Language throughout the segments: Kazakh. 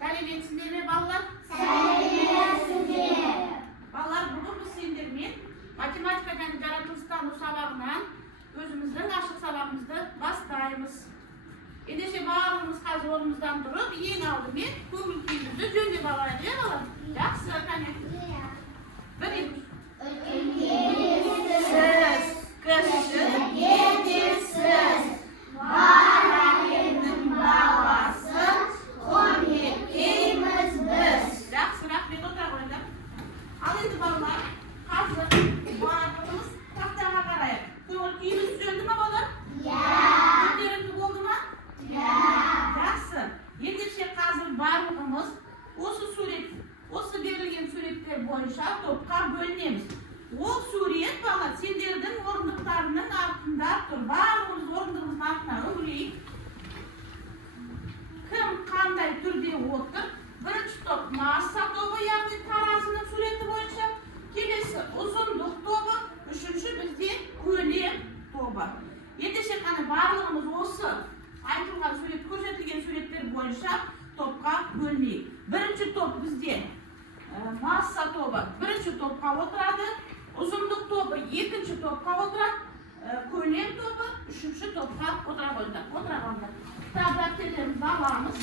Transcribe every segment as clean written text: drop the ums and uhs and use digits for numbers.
Sәлеметсіздер ме балалар? Сәлеметсіздер. Балалар, бүгін біз сендермен математика және жаратылыстану сабағынан өзіміздің ашық сабағымызды бастаймыз. Ендеше барлығымыз қазір орнымыздан тұрып, ең алдымен көңіл күйімізді жөндеп алайық, иә балалар? Жақсы, кәне. Бір екі. Сіз кіші етесіз, бар әлемнің баласын құрметтейміз біз. Жақсы, рахмет, отыра қойыңдар. Ал енді балалар, қазір барлығымыз тақтаға қарайық. Көңіл күйіміз жөнді ме балалар? Көтеріңкі болды ма? Жақсы. Ендеше қазір барлығымыз осы берілген суреттер бойынша топқа бөлінеміз. Ол сурет балалар сендердің орындықтарының артында тұр. Барлығымыз орындығымыздың артына үңілейік. Кім қандай түрде отыр? Бірінші топ масса тобы, яғни таразының суреті бойынша. Келесі ұзындық тобы, үшінші бізде көлем тобы. Ендеше қане барлығымыз осы айтылған сурет, көрсетілген суреттер бойынша топқа бөлінейік. Бірінші топ бізде масса тобы бірінші топқа отырады, ұзындық тобы екінші топқа отырады, көлем тобы үшінші топқа отыра қойыңдар. Отыра қойыңдар. Кітап дәптерлерімізді аламыз.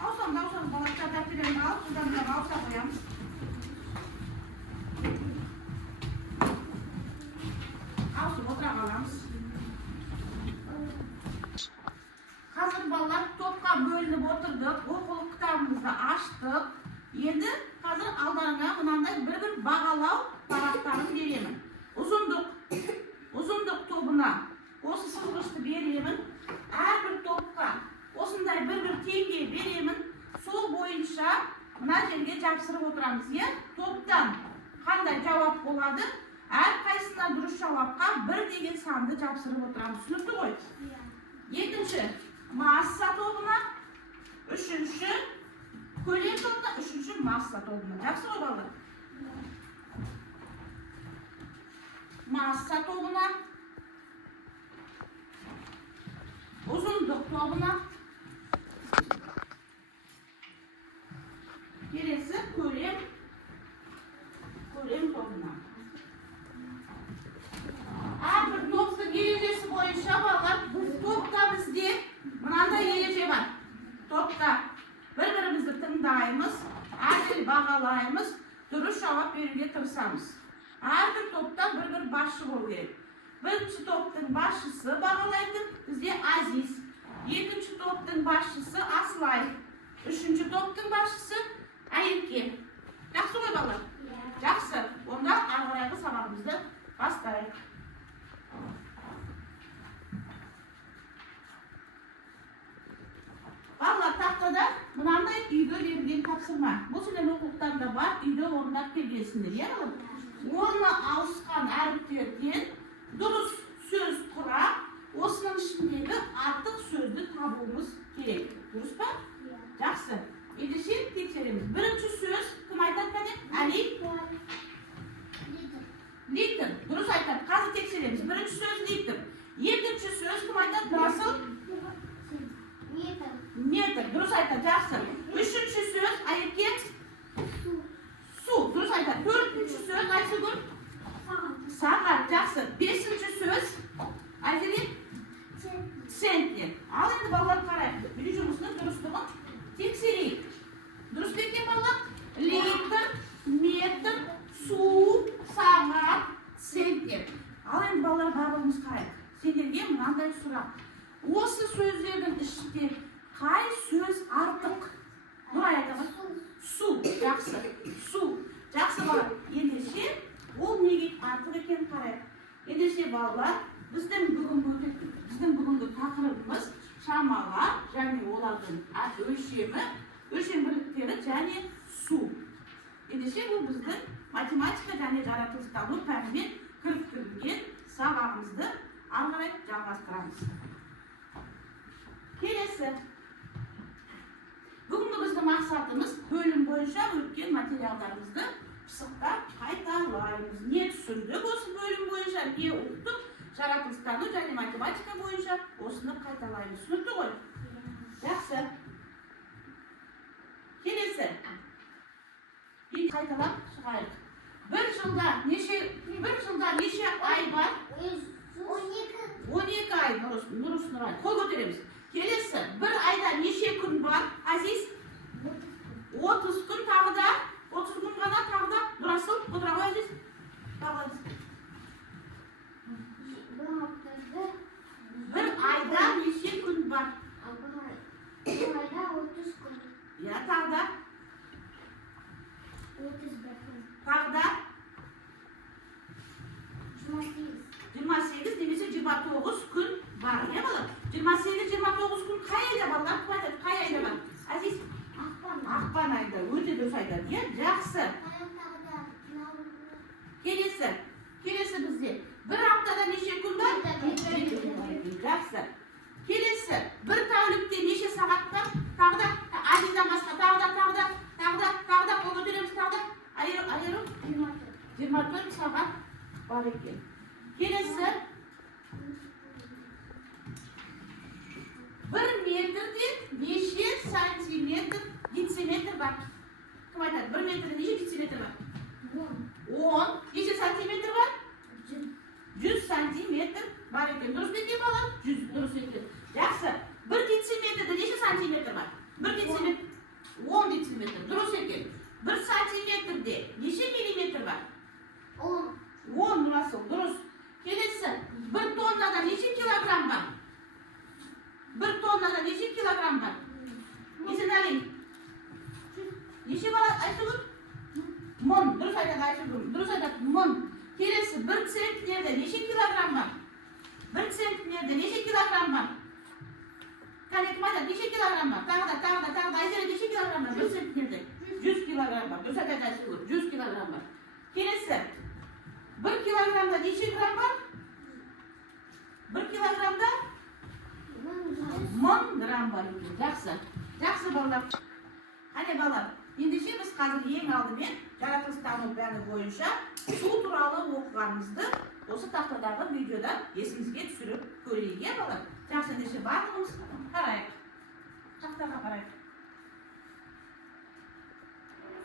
Аусамыз, бала кітап дәптерлерімізді алып, бұдан ауыса қоямыз. Аусып отыра қаламыз. Қазір балалар топқа бөлініп отырдық, оқулық кітабымызды аштық. Енді қазір алдарыңа мынандай бір бағалау парақтарын беремін. Ұзындық тобына осы сызғышты беремін. Әрбір топқа осындай бір теңге беремін. Сол бойынша мына жерге жапсырып отырамыз. Топтан қандай жауап болады? Әрқайсына дұрыс жауапқа бір деген санды жапсырып отырамыз. Түсінікті ғой? Екінші масса тобына, үшінші көлем тобына, үшінші масса тобына. Жақсы ғой балалар? Масса тобына, ұзындық тобына, келесі көлем тобына. Әрбір топтың ережесі бойынша балалар, топта бізде мынандай ереже бар. Топта бір-бірімізді тыңдаймыз, әділ бағалаймыз, дұрыс жауап беруге тырысамыз. Әрбір топта бір басшы болу керек. Бірінші топтың басшысы бағалайтын бізде Азиз, екінші топтың басшысы Аслай, үшінші топтың басшысы Айырке. Жақсы ғой балалар? Жақсы. Онда ары-қарайғы сабағымызды бастайық. Балалар, тақтада мынандай үйге берілген тапсырма. Бұл сіздердің оқулықтарында бар, үйде орындап келгенсіңдер. Орны ауысқан әріптерден дұрыс сөз құрап, осының ішіндегі артық сөзді табуымыз керек. Дұрыс па? Жақсы. Ендеше тексереміз. Бірінші сөз кім айтады кәне? Әли? Литр. Дұрыс айтады. Қазір тексереміз. Бірінші сөз литр. Екінші сөз кім айтады? Насыл? Метр. Дұрыс айтады. Жақсы. Үшінші сөз Айырке? Су. Дұрыс айтады. Төртінші сөз Айсұгүл? Сағат. Жақсы. Бесінші сөз Айзелин? Центнер. Ал енді балалар қарайық. Үйде жұмысының дұрыстығын тексерейік. Дұрыс па екен балалар? Литр, метр, су, сағат, центнер. Ал енді балалар барлығымыз қарайық. Сендерге мынандай сұрақ. Осы сөздердің ішінде қай сөз артық? Нұрай айтады? Су. Жақсы. Су. Жақсы балалар. Ендеше ол неге артық екен қарайық. Ендеше балалар, біздің бүгінгі тақырыбымыз шамалар және олардың өлшем бірліктері және су. Ендеше бұл біздің математика және жаратылыстану пәнінен кіріктірілген сабағымызды ары қарай жалғастырамыз. Келесі. Бүгінгі біздің мақсатымыз бөлім бойынша өткен материалдарымызды пысықтап қайталаймыз. Не түсіндік осы бөлім бойынша, не ұқтық, жаратылыстану және математика бойынша осыны қайталаймыз. Түсінікті ғой? Жақсы. Келесі. Қайталап шығайық. Bir жылда неше ай бар? 12 ай. Нұрыс Нұрай. Қол көтереміз. Келесі. Bir айда неше күн бар? Азиз? 30 күн тағы да. 30 күн ғана тағы да. Нұрасыл. Отыра ғой Азиз. Тағылыңыз. Bir ayda неше күн бар? Bir ayda 30 gün. Ya tағы да. 31 gün. Тағы да. 28. 28 немесе 29 күн бар. Не балам? 28-29 күн қай айда балалар? Қай айда бар? Азиз? Ақпан айда. Өте дұрыс айтады. Иә, жақсы. Келесі бізде. Bir аптада неше күн бар? Жақсы. Келесі. Bir тәулікте неше сағат бар? Тағы да. Азиздан басқа. Тағы да. Қол көтереміз тағы да. Айыру. 24 сағат бар екен. Келесі. 1 метрде неше сантиметр дециметр бар? Кім айтады? 1 метрде неше дециметр бар? 10. Неше сантиметр бар? 100 сантиметр бар екен. Дұрыс па екен балам? 100 дұрыс екен. Жақсы. 1 дециметрде неше сантиметр бар? 1 дециметр 10 дециметр. Дұрыс екен. 1 сантиметрде неше миллиметр бар? 10 Нұрасыл. Дұрыс. Келесі. 1 тоннада неше килограмм бар? 1 тоннада неше килограмм бар? Несін әлің? Неше бар Айсұғын? Мың. Дұрыс айтады Айсұғын. Дұрыс айтады. Мың. Келесі. 1 центнерде неше килограмм бар? 1 центнерде неше килограмм бар? Кәнекім айтады. Неше килограмм бар? Тағы да. Айзері неше килограмм бар? 1 центнерде. 100 килограмм бар. Дұрыс айтады Айсұғын. 100 килограмм бар. Келесі. 1 килограммда неше грамм бар? 1 килограммда 1000 грамм бар екен. Жақсы балалар. Қане балалар, ендеше біз қазір ең алдымен жаратылыстану пәні бойынша су туралы оқығанымызды осы тақтадағы видеода есімізге түсіріп көрейік, иә балалар? Жақсы, ендеше барлығымыз қарайық. Тақтаға қарайық.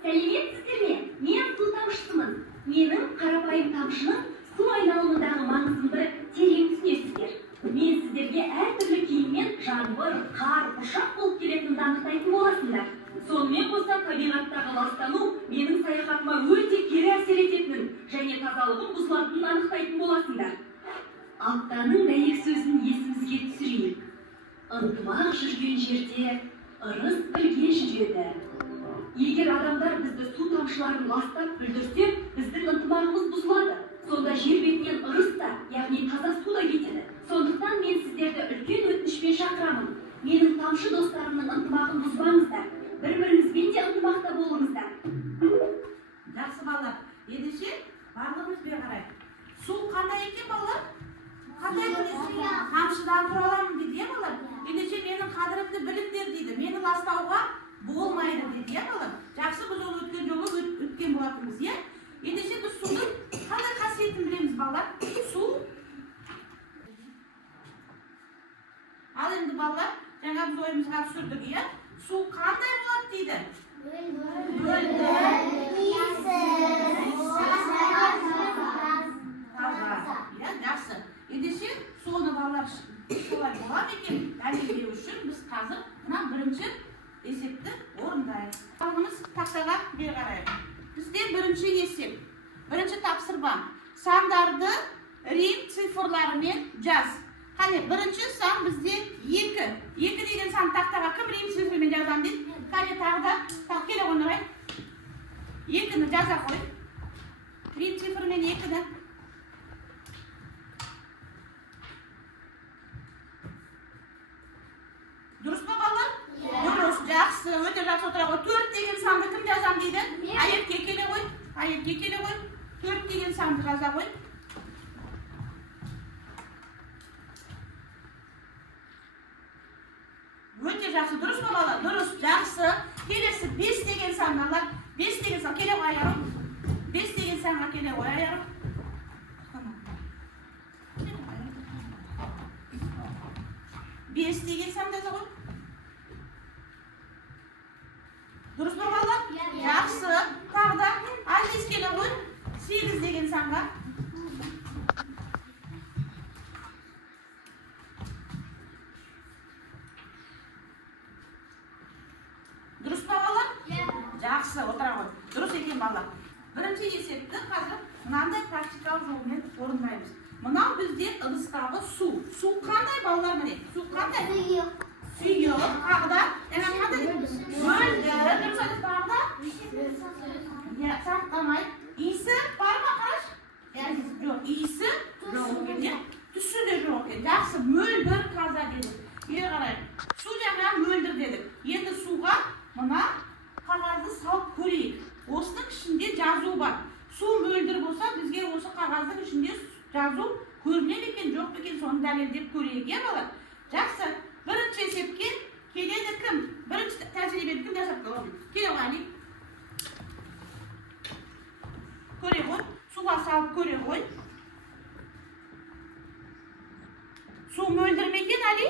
Сәлеметсіздер ме? Мен су тамшысымын. Менің қарапайым тамшының су айналымындағы маңызын бір терең түсінесіздер. Мен сіздерге әртүрлі киіммен жаңбыр, қар, ұшақ болып келетінімді анықтайтын боласыңдар. Сонымен қоса табиғаттағы ластану менің саяхатыма өте кері әсер ететінін және тазалығым бұзылатынын анықтайтын боласыңдар. Аптаның дәйек сөзін есімізге түсірейік. Ынтымақ жүрген жерде ырыс бірге жүреді. Егер адамдар бізді су тамшыларын ластап бүлдірсе, біздің ынтымағымыз бұзылады. Сонда жер бетінен ырыс та, яғни таза су да кетеді. Сондықтан мен сіздерді үлкен өтінішпен шақырамын. Менің тамшы достарымның ынтымағын бұзбаңыздар. Бір-біріңізбен де ынтымақта болыңыздар. Жақсы балалар. Ендеше барлығымыз бері қарайық. Су қандай екен балалар? Қандай екен? Тамшыдан тұраламын дейді, иә балалар? Ендеше менің қадірімді біліңдер дейді. Мені ластауға болмайды дейді, иә балалар? Жақсы, біз ол өткен жолы өткен болатынбыз, иә? Ендеше біз судың қандай қасиетін білеміз балалар? Су. Ал енді балалар, жаңа біз ойымызға түсірдік, иә? Су қандай болады дейді? Жақсы. Ендеше соны балалар солай болады екен. Дәлелдеу үшін біз қазір мына бірінші есепті орындайық. Балымыз тақтаға бері қарайық. Бізде бірінші есеп, бірінші тапсырма. Сандарды рим цифрларымен жаз. Қане, бірінші сан бізде 2. 2 деген сан тақтаға кім рим цифрымен жазам дейді? Қане, тағы да, келе қойнырай. 2-ні жаза қой. Рим цифрымен 2-ні. Дұрыс па балалар? Дұрыс, жақсы, өте жақсы отыра қой. 4 деген санды кім жазам дейді? Аятке келе қой. 4 деген санды жаза қой. Өте жақсы, дұрыс па балалар? Дұрыс, жақсы. Келесі 5 деген сан балалар. 5 деген сан келе қой аяғым. 5 деген санға келе қой аяғым. 5 деген сан жаза қой. Дұрыс па балалар? Жақсы. Тағы да адрес келе ғой. 8 деген санға. Дұрыс па балалар? Жақсы, отыра ғой. Дұрыс екен балалар. Бірінші есепті қазір мынандай практикалық жолмен орындаймыз. Мынау бізде ыдыстағы су. Су қандай балалар міне? Су қандай? Сүйек. Тағы да қандай? Мөлдір. Дұрыс айтып тағы да? Сақтамайды. Иісі бар ма қараш? Жоқ, иісі жоқ екен. Түсі де жоқ екен. Жақсы, мөлдір таза дедік. Ері қарайық. Су жаңа мөлдір дедік. Енді суға мына қағазды салып көрейік. Осының ішінде жазу бар. Су мөлдір болса, бізге осы қағаздың ішінде жазу көрінеді екен, жоқ екен, соны дәлелдеп көрейік, иә балалар? Жақсы. Бірінші есепке келеді кім? Бірінші тәжірибені кім жасап көреді? Келе ғой. Көре ғой. Суға салып көре ғой. Су мөлдір ме екен, Али?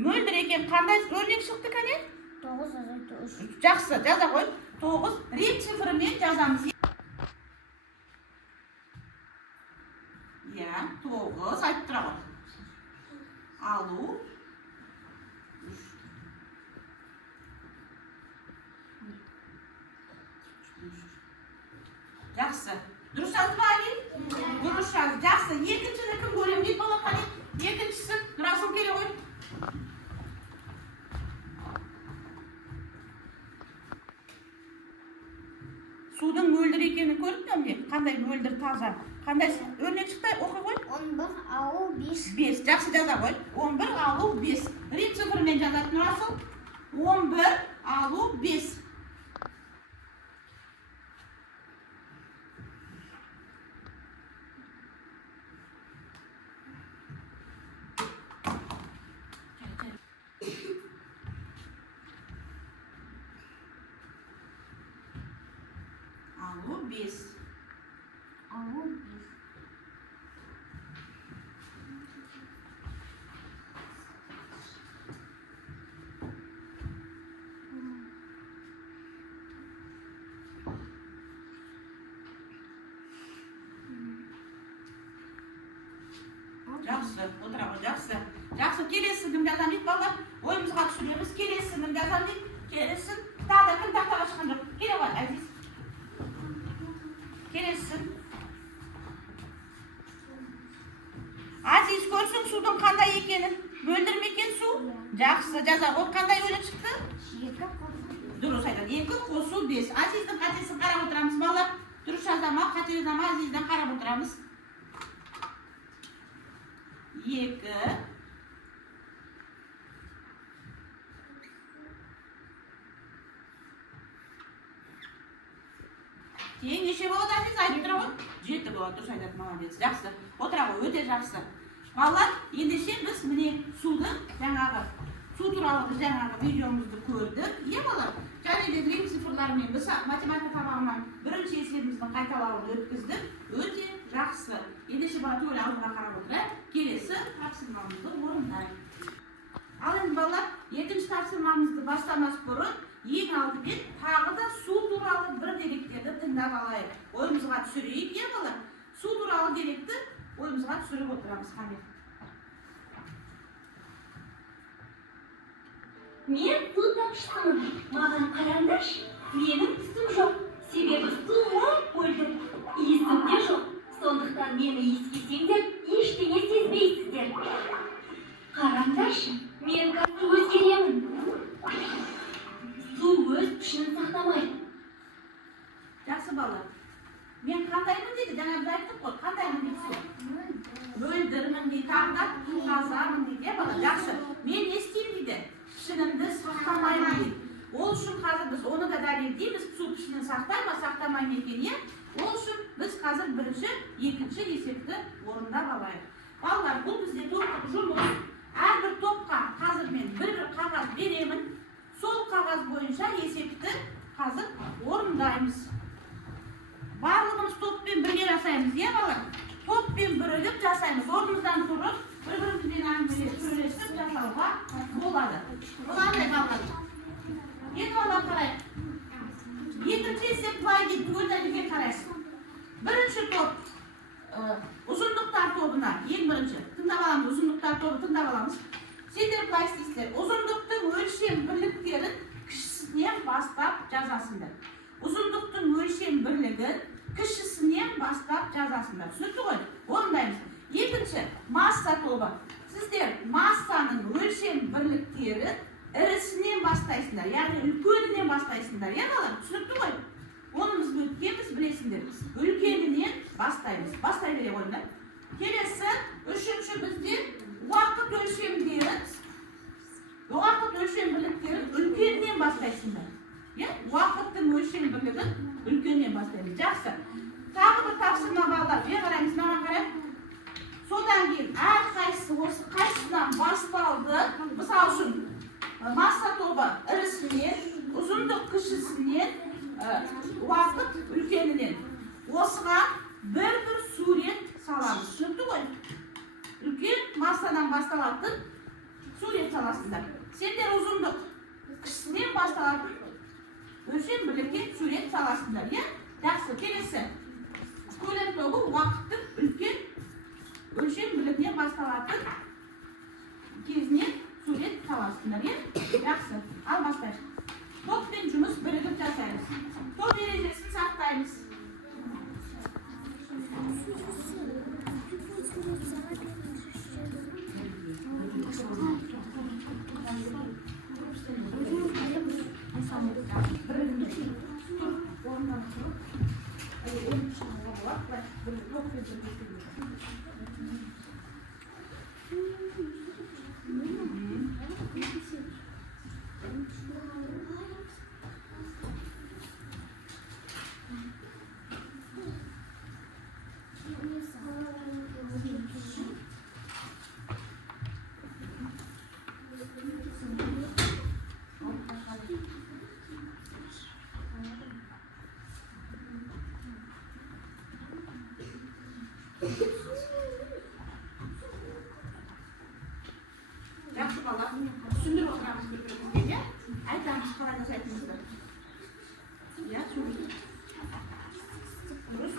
Мөлдір екен. Қандай өрнек шықты кәне? 9 Жақсы, жаза ғой. 9 рим цифрымен жазамыз. Иә, 9 айтып тұра ғой. Алу. Жақсы. Дұрыс жазды ба, Али? Дұрыс жазды. Жақсы. Екіншіні кім көрем дейді бала қане? Екіншісі Нұрасыл келе ғой. Судың мөлдір екені көріп пе ме? Қандай мөлдір таза? Қандай өрнек шықты? Оқы ғой. 11 алу 5. 5. Жақсы жаза ғой. 11 алу 5. Рим цифрымен жазатын Нұрасыл. 11 алу 5. Алу 5. Алу 5. Жақсы, отыра ғой, жақсы. Жақсы, келесін кім жазам дейді балалар. Ойымызға түсіреміз, келесін кім жазам дейді. Келесін. Тағы да кім тақтаға шыққан жоқ. Келе ғой, Әзиз. Келесін. Азиз, көрсің судың қандай екенін. Мөлдір ме екен су? Жақсы, жаза ғой. Қандай өрнек шықты? 2 Дұрыс айтады. 2 қосу 5. Азиздің қатесін қарап отырамыз балалар. Дұрыс жазама, қате жазама, Азиздің қарап отырамыз. 2 тең неше болады Азиз? Айтып тұра ғой. 7 болады. Дұрыс айтады, молодец. Жақсы. Отыра ғой, өте жақсы. Балалар, ендеше біз міне судың жаңағы су туралы жаңағы видеомызды көрдік. Иә балалар? Және де рим цифрларымен біз математика сабағынан бірінші есебіміздің қайталауын өткіздік. Өте жақсы. Ендеше бала түгел алдыға қарап отырайық. Келесі тапсырмамызды орындайық. Ал енді балалар, екінші тапсырмамызды бастамас бұрын ең алдымен тағы да су туралы бір деректерді тыңдап алайық. Ойымызға түсірейік, иә балалар? Су туралы деректі ойымызға түсіріп отырамыз. Қане. Мен су тапшымын. Маған қараңдаршы. Менің түсім жоқ. Себебі су мөлдір. Иісім де жоқ. Сондықтан мені иіскесеңдер, ештеңе сезбейсіздер. Қараңдаршы. Мен қазір өзгеремін. Су өз күшін сақтамайды. Жақсы балалар. Мен қандаймын дейді, жаңа біз айттық қой. Қандаймын дейді су? Мөлдірмін дейді, тағы да тазамын дейді, балалар. Жақсы. Мен не істеймін дейді? Пішінімді сақтамаймын дейді. Ол үшін қазір біз оны да дәлелдейміз. Су пішінін сақтай ма, сақтамаймын екен, е? Ол үшін біз қазір бірінші, екінші есепті орындап алайық. Балалар, бұл бізде топтық жұмыс. Әрбір топқа қазір мен бір қағаз беремін. Сол қағаз бойынша есепті қазір орындаймыз. Барлығымыз топпен бірге жасаймыз, е балалар? Топпен бірігіп жасаймыз. Орнымыздан тұрып, бір-бірімізбен әңгімелесіп, сөйлесіп жасауға bo'ladi. Qanday qiladi? Endi ola qarang. 7-chi esa playga to'rdaliga qaraysiz. Birinchi to'p uzunliqlar to'buna, eng birinchi. Tindab olamiz, uzunliqlar to'bini tindab olamiz. Center play sizlar uzunliqning o'lcham birliklarini kishini ham bostab jazasizlar. Uzunliqning o'lcham birligi kishini ham bostab jazasizlar. Tushundingmi? O'ndaymiz. Ikkinchi massa to'bi. Sizlar massaning o'lcham birliklarini irisini ham bostaysizlar, ya'ni ulkanini ham bostaysizlar. Yana tushundingmi? Onu biz o'tganmiz bilasizlar. Ulkanini bostaymiz. Bostayveraylik. Kelasi uchinchi bizga vaqt o'lcham deymiz. Vaqt o'lcham birliklarini ulkanini ham bostaysizlar. Ya, vaqtning o'lcham birligini ulkanini ham bostaymiz. Yaxshi. Tag'i bir tafsilma bog'lab beramiz. Mana qarang. So'dan keyin har qaysidan bostaldi. Misol uchun massa to'bi irisini, uzunlik qishisini, vaqt ulkanini. O'sga bir surat solamiz. Tushundingmi? Ulkan massadan bostalatib surat solasizlar. Senlar uzunlik qishisini bostalatib o'sha birlikka surat solasizlar. Ya, yaxshi. Kelasi. Ko'ylak to'bi vaqtni ulkan o'sha birlikka bostalatib kezni surat solasizlar. Ya, yaxshi. Albastash. To'rtinchimiz birikib jasaymiz. To'rt erejasini saqlaymiz. Yaxshi bola. Tushundirib o'tiramiz bir-birimizga. Aytamiz qarang aytmizda. Ya, tushundim. Urus.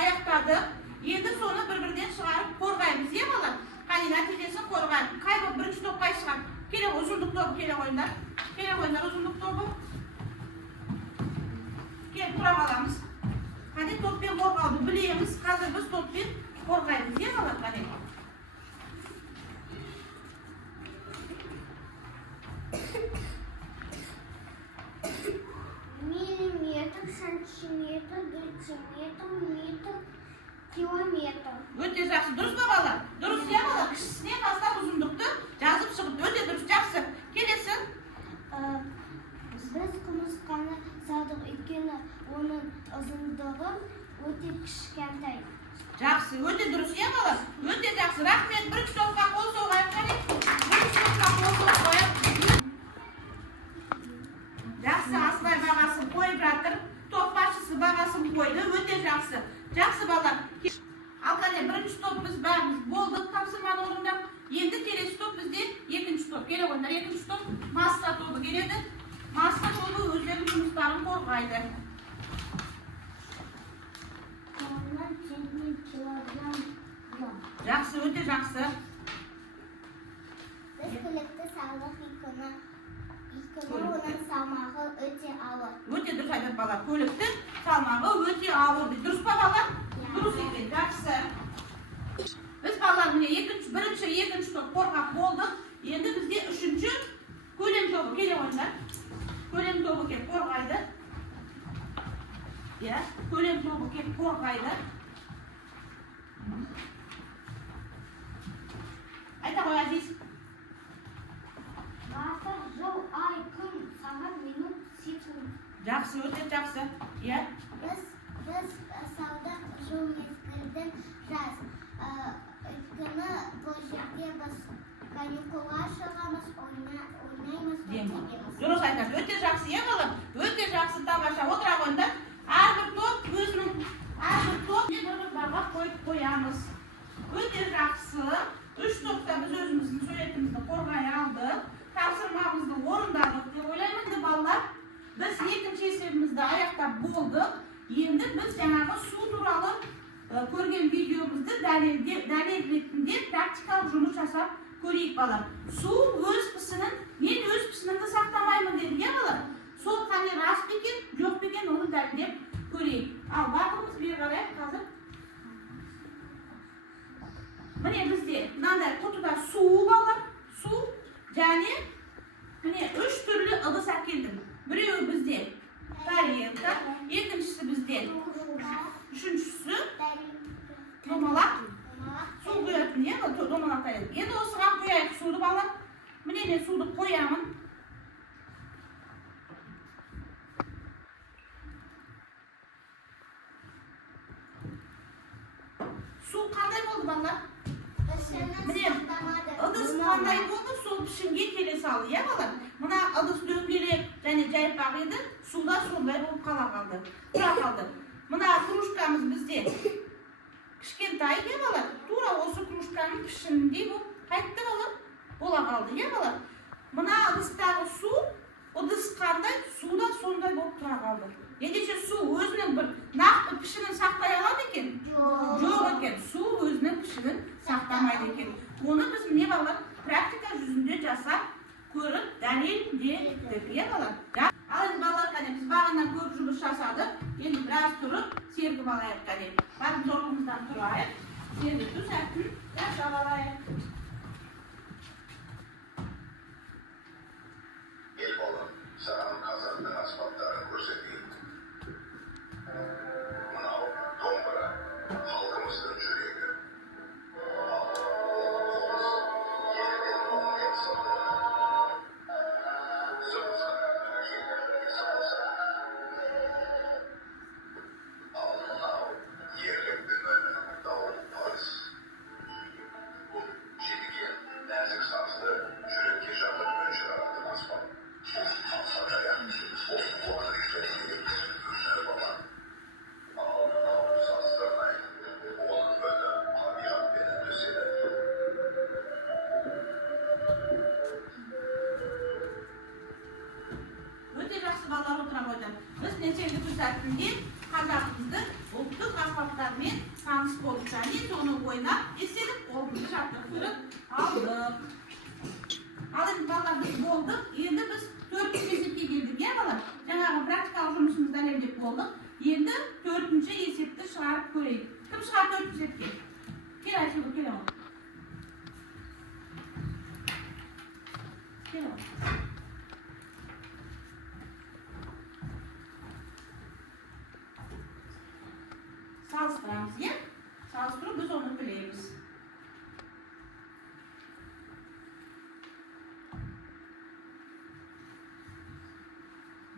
аяқтадық. Енді соны бір-бірден шығарып қорғаймыз, е бала? Қане нәтижесін қорғайық. Қай болып бірінші топ қай шығар? Келе ұзындық тобы келе қойыңдар. Келе қойыңдар ұзындық тобы. Кел, тұра қаламыз. Қане топпен қорғауды білеміз. Қазір біз топпен қорғаймыз, е бала? Қане. Миллиметр, сантиметр, дециметр, метр, километр. Өте жақсы. Дұрыс па бала? Дұрыс, е бала? Кішісінен бастап ұзындықты жазып шығып. Өте дұрыс, жақсы. Келесі. Біз құмырсқаны салдық, өйткені оның ұзындығы өте кішкентай. Жақсы, өте дұрыс, е бала? Өте жақсы. Рахмет. Бірінші топқа қол соғайық, қане. Бірінші топқа қол соғайық. Жақсы, Асылай бағасын қойып жатыр. Топ басшысы бағасын қойды. Өте жақсы. Жақсы бала. Ал қане, бірінші топ біз бәріміз болдық, тапсырманы орындап. Енді келесі топ бізде екінші топ. Келе қойыңдар, екінші топ маска тобы келеді. Маска тобы өздерінің жұмыстарын қорғайды. Оннан 7 килограмм. Жақсы, өте жақсы. Біз көлікті салдық, өйткені оның салмағы өте ауыр. Өте дұрыс айтады бала. Көліктің салмағы өте ауыр дейді. Дұрыс па бала? Дұрыс екен. Жақсы. Біз балалар міне бірінші, екінші топ қорғап болдық. Енді бізде үшінші көлем тобы келе қойыңдар. Көлем тобы келіп қорғайды. Иә, көлем тобы келіп қорғайды. Айта қой, Азиз. Ғасыр, жыл, ай, күн, сағат, минут, секунд. Жақсы, өте жақсы. Иә. Біз салдық жыл мезгілдің жаз. Өйткені бұл жерде біз каникулға шығамыз, ойнаймыз, деміз. Дұрыс айтады. Өте жақсы, е бала? Өте жақсы, тамаша. Отыра қойыңдар. Әрбір топ өзінің бір барға қойып қоямыз. Өте жақсы. Үш топта біз өзіміздің суретімізді қорғай алдық. Тапсырмамызды орындадық деп ойлаймын. Енді балалар, біз екінші есебімізді аяқтап болдық. Енді біз жаңағы су туралы көрген видеомызды дәлел ретінде практикалық жұмыс жасап көрейік балалар. Су өз пісінің, мен өз пісінімді сақтамаймын деді, е балалар? Сол қане рас па екен, жоқ па екен, оны дәлелдеп көрейік. Ал бағымыз бері қарай қазір. Міне бізде мынандай құтыда су балалар, су және міне үш түрлі ыдыс әкелдім. Біреуі бізде тарелка, екіншісі бізде, үшіншісі домалақ. Су құятын, е, домалақ тарелка. Енді осыған құяйық суды балалар. Міне мен суды қоямын. Су қандай болды балалар? Міне, ыдыс қандай болды, сол пішінге келе салды, е балалар? Мына ыдыс дөңгелек және жайпақ еді, суда сондай болып қала қалды. Тұра қалды. Мына кружкамыз бізде кішкентай, е балалар? Тура осы кружканың пішініндей болып қайтты балалар? Бола қалды, е балалар? Мына ыдыстағы су, ыдыс қандай, суда сондай болып тұра қалды. Ендеше су өзінің бір нақты пішінін сақтай алады екен? Жоқ екен. Су өзінің пішінін сақтамайды екен. Оны біз міне балалар практика жүзінде жасап көріп дәлелдедік, е балалар? Ал енді балалар, қане біз бағаннан көп жұмыс жасадық. Енді біраз тұрып сергіп алайық, қане. Бәріміз орнымыздан тұрайық. Сергіту сәтін жасап алайық. Gel oğlum, sana kazandığın asfaltları göstereyim. Mınav, Dombra, halkımızın yüreği. Halkımız, yeniden olmayan sandığı. Sıvısına, şeylerle sağlasana. Al Mınav, yerlikten davul Paris. Çevigen, nazik sarslı, yürek yaşamın ön çıkarttığın asfalt. Өте жақсы балалар отыра қойды. Біз нешенді күн сәтінде қазағымызды ұлттық аспаптар Aşağılarмен tanış bolupçani, onu oynap, eselip kolumuzu çaptırıp aldık. Alın bala biz bolduk. Endi biz 4-esepke geldik ya bala. Жаңағы практикалық жұмысымызды дәлелдеп болдық. Енді 4-ші есепті шығарып көрейік. Кім шығар 4-ші есепке? Кел Айсұлу, кел ал. Кел ал. Салыстырамыз, иә? Салыстыру біз оны білеміз.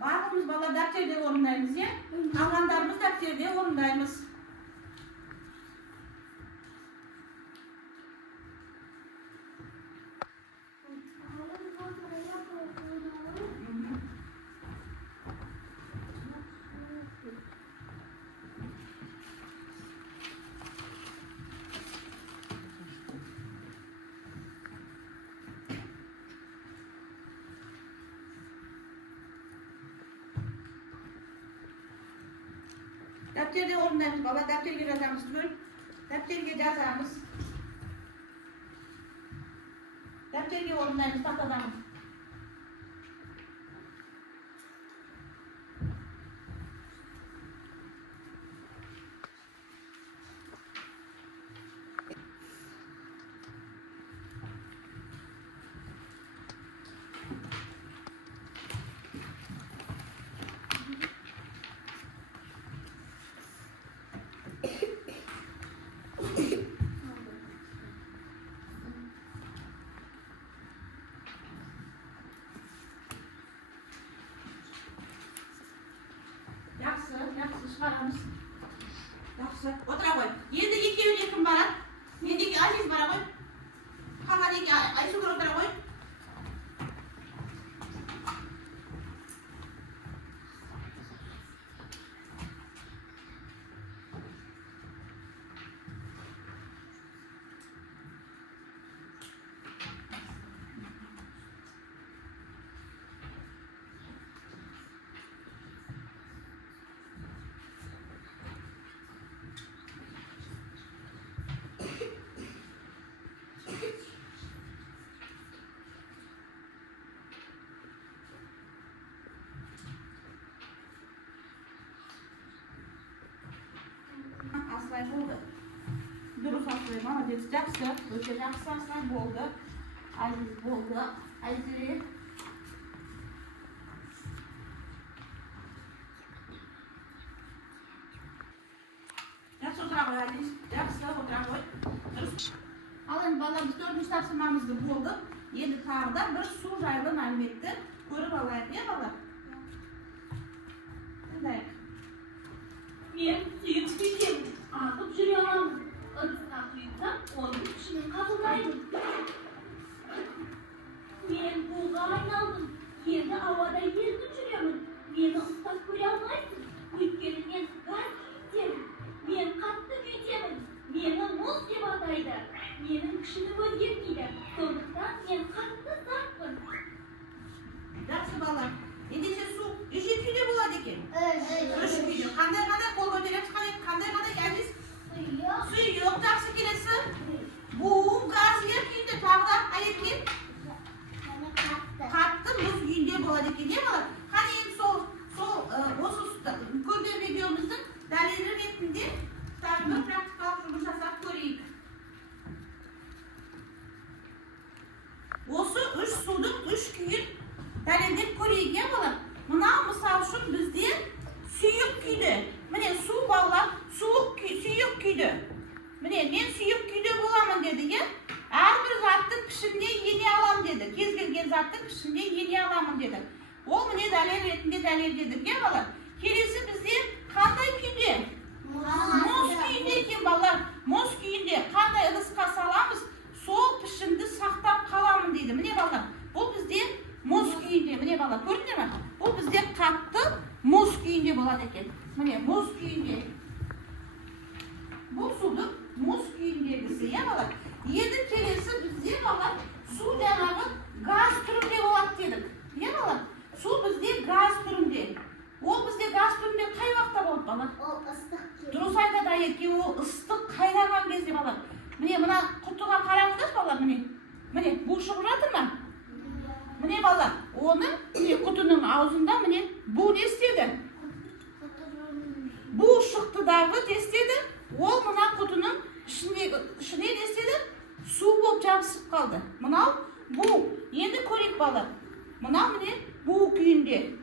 Барлығымыз бала дәптерде орындаймыз, е? Қалғандарымыз дәптерде орындаймыз. Dәптерде орындаймыз, бала дәптерге жазамыз түгел. Дәптерге жазамыз. Дәптерге орындаймыз, тақтадамыз. Жақсы шығарамыз. Жақсы. Отыра қой. Енді екеуіне кім барады? Мендегі Азиз бара ғой. Қалған екі Айсұлу отыра қой. Aslay болды. Дұрыс Aslay, молодец, жақсы. Өте жақсы Aslay болды. Азиз болды. Айзере. Жақсы отыра қой, Азиз. Жақсы отыра қой. Дұрыс. Ал енді бала біз 4-ші тапсырмамызды болдық. Енді тағы да бір су жайлы мәліметті көріп алайық, е бала? Тыңдайық. Мен сүйіп сүйсем, ағып жүре аламын. Ыдысқа құйсам, оның ішін қабылдаймын. Мен буға айналдым. Енді ауада езіп жүремін. Мені ұстап көре алмайсың. Өйткені мен газ күйттемін. Мен қатты күйттемін. Мені мұз деп атайды. Менің күшім өзгермейді. Сондықтан мен қатты сақпын. Жақсы бала. Ендеше су неше күйде болады екен? Үш күйде. Қандай қол көтереміз, қандай Азиз? Сұйық. Жақсы келесі. Бу газия күйде. Тағы да әйетке? Қатты мұз күйінде болады екен, не бала? Қане енді сол осы көрген видеомыздың дәлелі ретінде тағы бір практикалық жұмыс жасап көрейік. Осы үш судың үш күйін дәлелдеп көрейік, не бала? Мынау мысал үшін бізде сүйік күйді. Міне су балалар сүйік күйді. Міне мен сүйік күйде боламын деді, е? Әрбір заттың пішініне ене аламын деді. Кез келген заттың пішініне ене аламын деді. Ол міне дәлел ретінде дәлелдедік, е бала? Келесі бізде қандай күйде? Мұз күйінде екен балалар. Мұз күйінде қандай ыдысқа саламыз, сол пішінді сақтап қаламын дейді. Міне балалар, бұл бізде мұз күйінде. Міне балалар, көрдіңдер ме? Бұл бізде қатты мұз күйінде болады екен. Міне мұз күйінде. Бұл судың мұз күйіндегісі, е балалар? Енді келесі бізде балалар су жаңағы газ түрінде болады дедік. Е балалар? Су бізде газ түрінде. Ол бізде газ түрінде қай уақытта болады балалар? Ол ыстық күйде. Дұрыс айтады әйетке, Mine bala, onun kutunun ağzında mine bu ne istedi? Bu şıktıдағы destedi, ол мына kutunun ішine ne istedi? Su болып жабысып қалды. Мынау bu. Енді көрейік бала. Мынау міне bu күйінде.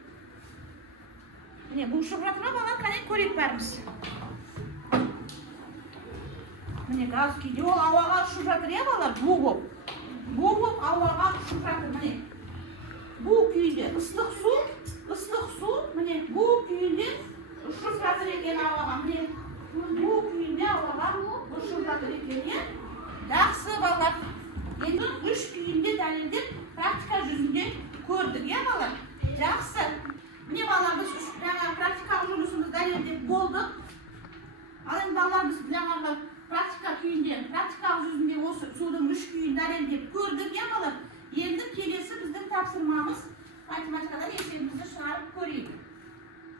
Міне bu шығып жатыр ма бала? Қане көрейік бәріміз. Міне газ күйде ол ауаға ұшып жатыр иә бала? Bu болып. Bu болып ауаға ұшып жатыр міне. Bu күйінде ыстық су міне bu күйінде ұшып жатыр екен ауаға. Міне bu күйінде ауаға ұшып жатыр екен иә? Жақсы балалар. Енді үш күйінде дәлелдеп практика жүзінде көрдік иә балалар? Жақсы. Міне балалар біз жаңағы практикалық жұмысымызды дәлелдеп болдық. Ал енді балалар біз жаңағы практика күйінде, практикалық жүзінде осы судың үш күйін дәлелдеп көрдік иә балалар? Енді келесі біздің тапсырмамыз математикадан есебімізді шығарып көрейік.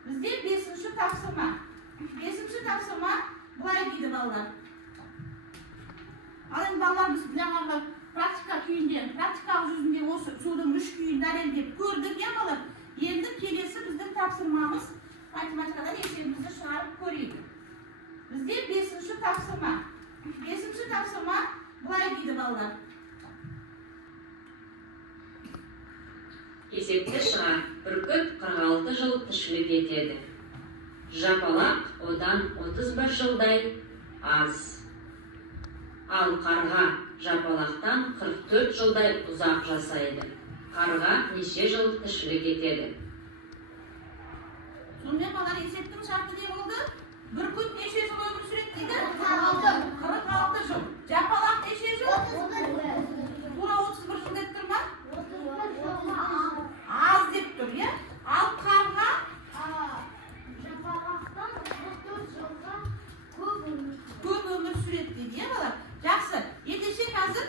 Бізде бесінші тапсырма. Бесінші тапсырма былай дейді балалар. Ал енді балалар біз жаңағы практика күйінде, практикалық жүзінде осы судың үш күйін дәлелдеп көрдік иә балалар? Енді келесі біздің тапсырмамыз математикадан есебімізді шығарып көрейік. Бізде бесінші тапсырма. Бесінші тапсырма былай дейді балалар. Есепті шығар. Бүркіт 46 жыл тіршілік етеді. Жапалақ одан 31 жылдай аз. Ал қарға жапалақтан 44 жылдай ұзақ жасайды. Қарға неше жыл тіршілік етеді? Сонымен балалар есептің шарты не болды? Бүркіт неше жыл өмір сүреді дейді? 46 жыл. Жапалақ неше жыл? Тура 31 жыл деп тұр ма? Аз деп тұр, иә? Ал қарға көп өмір сүреді дейді, иә балалар? Жақсы. Ендеше қазір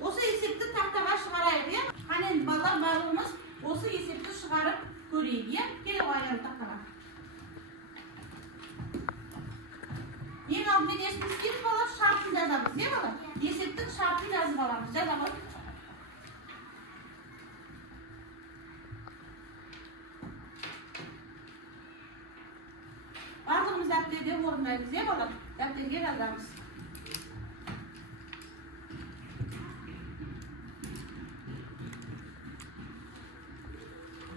осы есепті тақтаға шығарайық, иә? Қане енді балалар барлығымыз осы есепті шығарып көрейік, иә? Келе қойайық тақтаға. Ең алдымен не істейміз балалар? Шартын жазамыз, иә балалар? Есептің шартын жазып аламыз. Жазамыз. Барлығымыз дәптерде орындаймыз, иә балалар? Дәптерге жазамыз.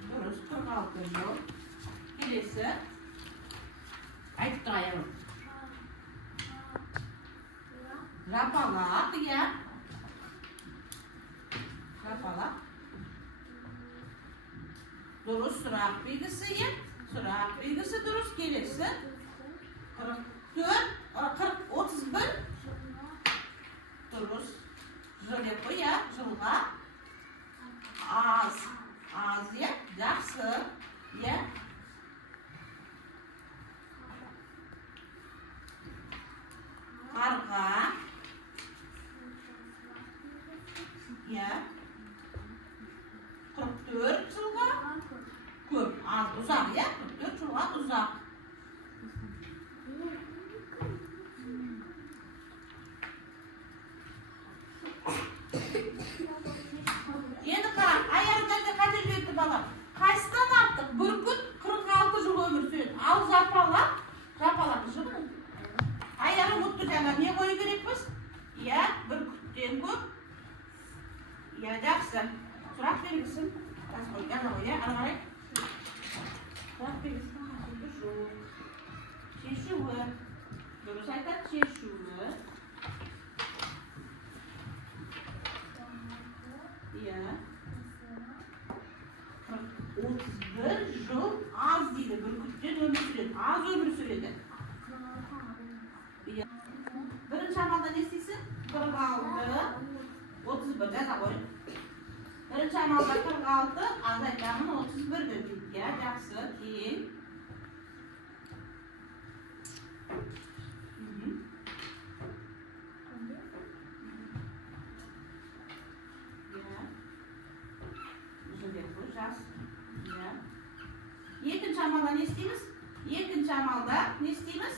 Дұрыс, 46 жыл. Келесі. Айтып тұрайық. Жапалақ, иә? Жапалақ. Дұрыс, сұрақ белгісі, иә? Сұрақ белгісі дұрыс. Келесі. 31 дұрыс. Жыл деп қой, иә? Жылға. Аз. Аз, иә? Жақсы. Иә? Қарға. Иә? 44 жылға. Көп. Аз, ұзақ, иә? 44 жылға ұзақ. Енді қара, аяғында қате жіберді бала. Қайсынан артық? Бүркіт 46 жыл өмір сүреді. Ал жапалақ жыл. Аяғы ұмытты жаңа не қою керекпіз? Иә, бүркіттен көп. Иә, жақсы. Сұрақ белгісін. Тас қой, жаңа қой, иә, ары қарай. Сұрақ белгісін қасында жоқ. Шешуі. Дұрыс айтады, шешуі. Иә. 31 жыл аз дейді. Бүркіттен өмір сүреді. Аз өмір сүреді. Бірінші амалда не істейсің? 46, 31 жаза қой. Бірінші амалда 46, азайтамын 31 дейді. Иә, жақсы, кейін. Екінші амалда не істейміз? Екінші амалда не істейміз?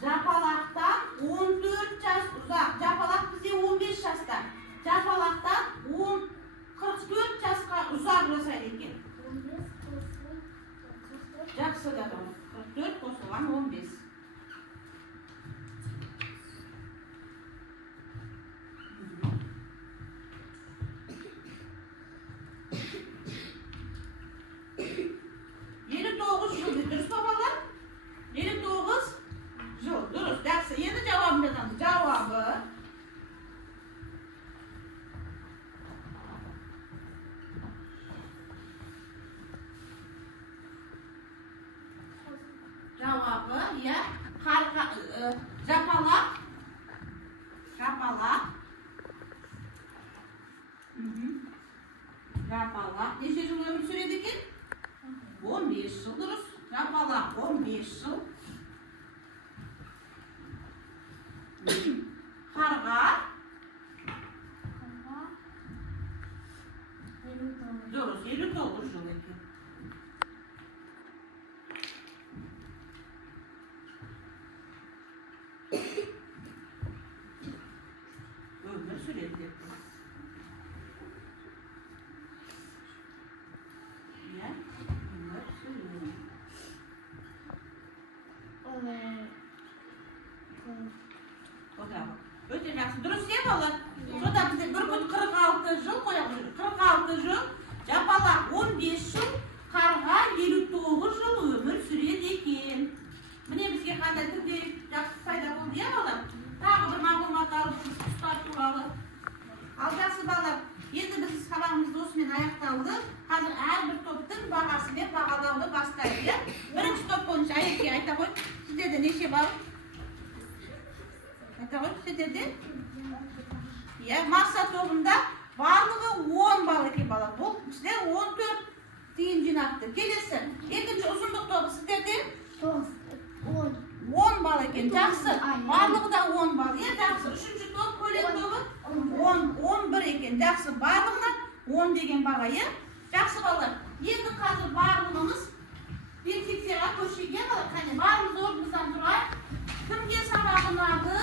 Жапалақтан 14 жас ұзақ. Жапалақ бізде 15 жаста. Жапалақтан иә. Жапалақ. Жапалақ. Жапалақ. Неше жыл өмір сүреді екен? 15 жыл дұрыс. Жапалақ 15 жыл. Қарға. Дұрыс, 59 жыл екен. Өмір сүреді деп. Иә, өмір сүреді. Өте жақсы. Дұрыс е бала? Сода бізде бүркіт 46 жыл қоямыз. 46 жыл, жапалақ 15 жыл, қарға 59 жыл өмір сүреді екен. Міне бізге қандай түрде жақсы пайда болды е бала? Тағы бір мағлұмат алып құстар туралы. Ал жақсы балалар, енді біз сабағымызды осымен аяқталды. Қазір әрбір топтың бағасы мен бағалауды бастайды. Бірінші топ бойынша Айеке айта ғой. Сіздерде неше бал? Айта ғой, сіздерде? Иә, масса тобында барлығы 10 бал екен бала. Бұл сіздер 14 тиын жинапты. Келесі, екінші ұзындық тобы сіздерде? 10 бал екен, жақсы. Барлығы да 10 бал. Е, жақсы. Үшінші топ, көлек тобы 11 екен, жақсы. Барлығына 10 деген баға, е? Жақсы балалар. Енді қазір барлығымыз репетицияға көшуге барлығымыз орнымыздан тұрайық. Кімге сабақ ұнады?